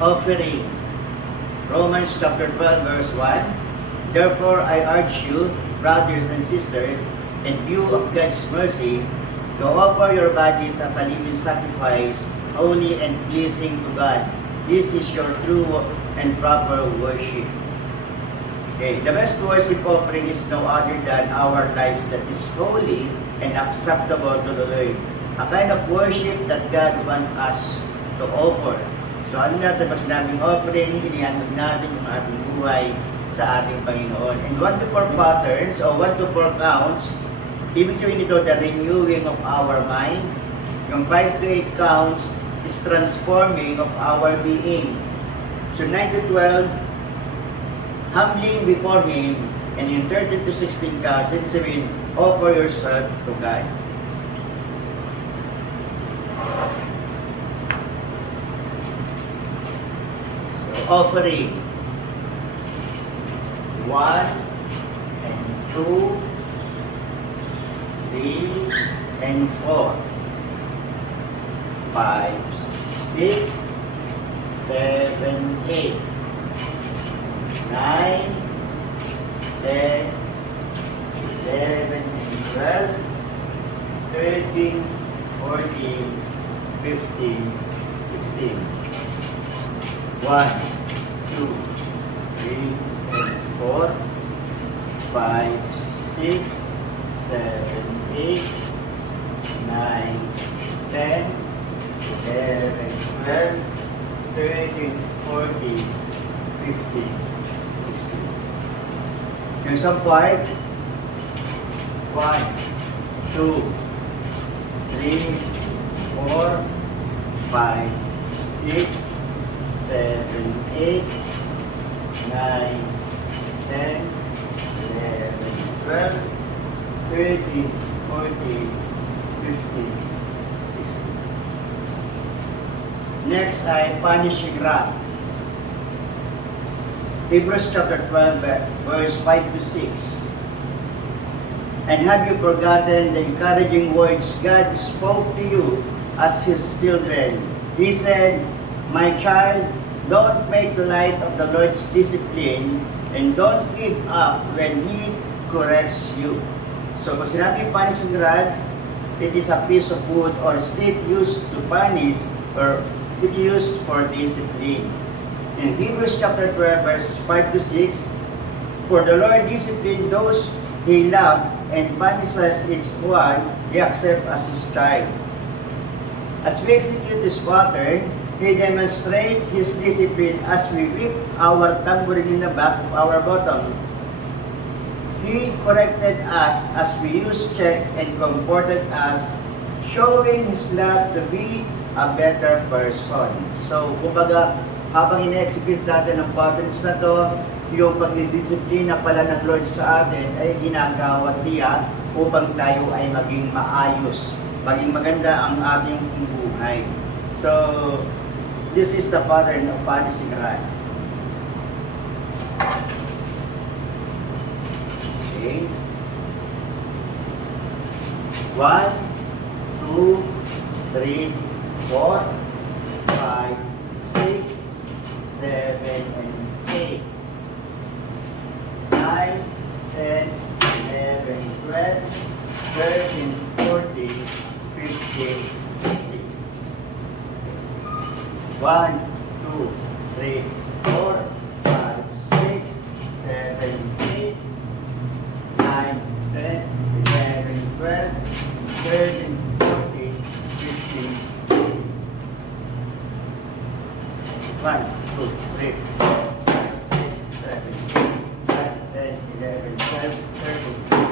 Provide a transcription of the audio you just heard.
offering. Romans chapter 12 verse 1. Therefore I urge you, brothers and sisters, in view of God's mercy, to offer your bodies as a living sacrifice, holy and pleasing to God. This is your true and proper worship. Okay, the best worship offering is no other than our lives that is holy and acceptable to the Lord. A kind of worship that God wants us to offer. So ano natin pag sinabing offering, inihandog natin yung ating buhay sa ating Panginoon. And 1 to 4 patterns o 1 to 4 counts, ibig sabihin nito, the renewing of our mind. Yung 5 to 8 counts is transforming of our being. So 9 to 12, humbling before Him. And yung 13 to 16 counts, ibig sabihin, offer yourself to God. So, offering. 1 and 2, 3 and 4, 5, 6, 7, 8, 9, 10, 11, 12, 13, 14, 15, 16. 1, 2, 3, and 4, 5, 6, 7, 8, 9, 10, 11, 12, 13, 14, 15, 16. Yung isang part, 1, 2, 3, 4, 5, 6, 7, 8, 9, 10, 11, 12, 13, 14, 15, 16. Next ay punishing wrath. Hebrews chapter 12, verse 5 to 6. And have you forgotten the encouraging words God spoke to you as His children? He said, my child, don't make light of the Lord's discipline and don't give up when He corrects you. So kung sinabing punishing rod, it is a piece of wood or stick used to punish or it used for discipline. In Hebrews chapter 12 verse 5 to 6, for the Lord discipline those He loves and punishes each one He accepts as His child. As we execute this pattern, He demonstrates His discipline as we whip our tambourine in the back of our bottom. He corrected us as we used check and comforted us, showing His love to be a better person. So, kumbaga, habang ina-execute natin ang patterns na to, yung pagdidisiplina pala ng Lord sa atin ay ginagawa Niya upang tayo ay maging maayos, maging maganda ang ating buhay. So, this is the pattern of punishing rod. Okay. 1, 2, 3, 4, 5, 6, 7, and 8, 9, 10, 11, 12, 13, 14, 15, 16. 1, 2, 3, 4, 5, 6, 7, 8, 9, 10, 11, 12, 13, 14, 15, 1, 2, 3, 4, 5, 6, 7, 8, 9, 10, 11, 12, 13, 14, 15, 16.